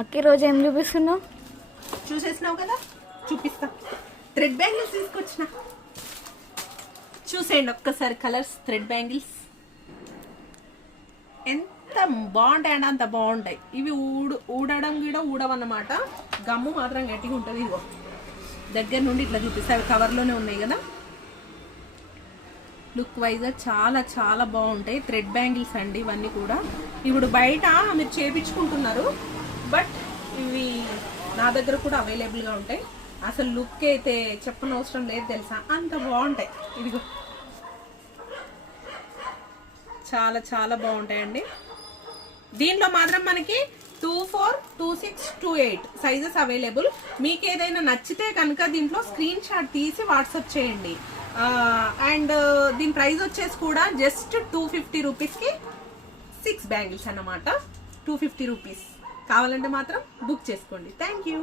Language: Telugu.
అక్కి రోజు ఏం చూపిస్తున్నావు? చూసేసినావు కదా, చూపిస్తా. థ్రెడ్ బ్యాంగిల్స్ తీసుకొచ్చిన, చూసేయండి ఒక్కసారి. కలర్స్ థ్రెడ్ బ్యాంగిల్స్ ఎంత బాగుంటాయండి, అంత బాగుంటాయి. ఇవి ఊడడం కూడా ఊడవన్నమాట. గమ్ము మాత్రం గట్టిగా ఉంటుంది. ఇదిగో దగ్గర నుండి ఇట్లా చూపిస్తే అవి కవర్లోనే ఉన్నాయి కదా. లుక్ వైజ్గా చాలా చాలా బాగుంటాయి. థ్రెడ్ బ్యాంగిల్స్ అండి ఇవన్నీ కూడా. ఇప్పుడు బయట మీరు చేపించుకుంటున్నారు, బట్ ఇవి నా దగ్గర కూడా అవైలబుల్గా ఉంటాయి. అసలు లుక్ అయితే చెప్పనవసరం లేదు తెలుసా, అంత బాగుంటాయి. ఇదిగో చాలా చాలా బాగుంటాయండి. దీంట్లో మాత్రం మనకి 24, 26, 28 సైజెస్ అవైలబుల్. మీకు ఏదైనా నచ్చితే కనుక దీంట్లో స్క్రీన్ షాట్ తీసి వాట్సాప్ చేయండి. అండ్ దీని ప్రైస్ వచ్చేసి కూడా జస్ట్ 250 రూపీస్కి 6 బ్యాంగిల్స్ అన్నమాట. 250 రూపీస్. కావాలంటే మాత్రం బుక్ చేసుకోండి. Thank you.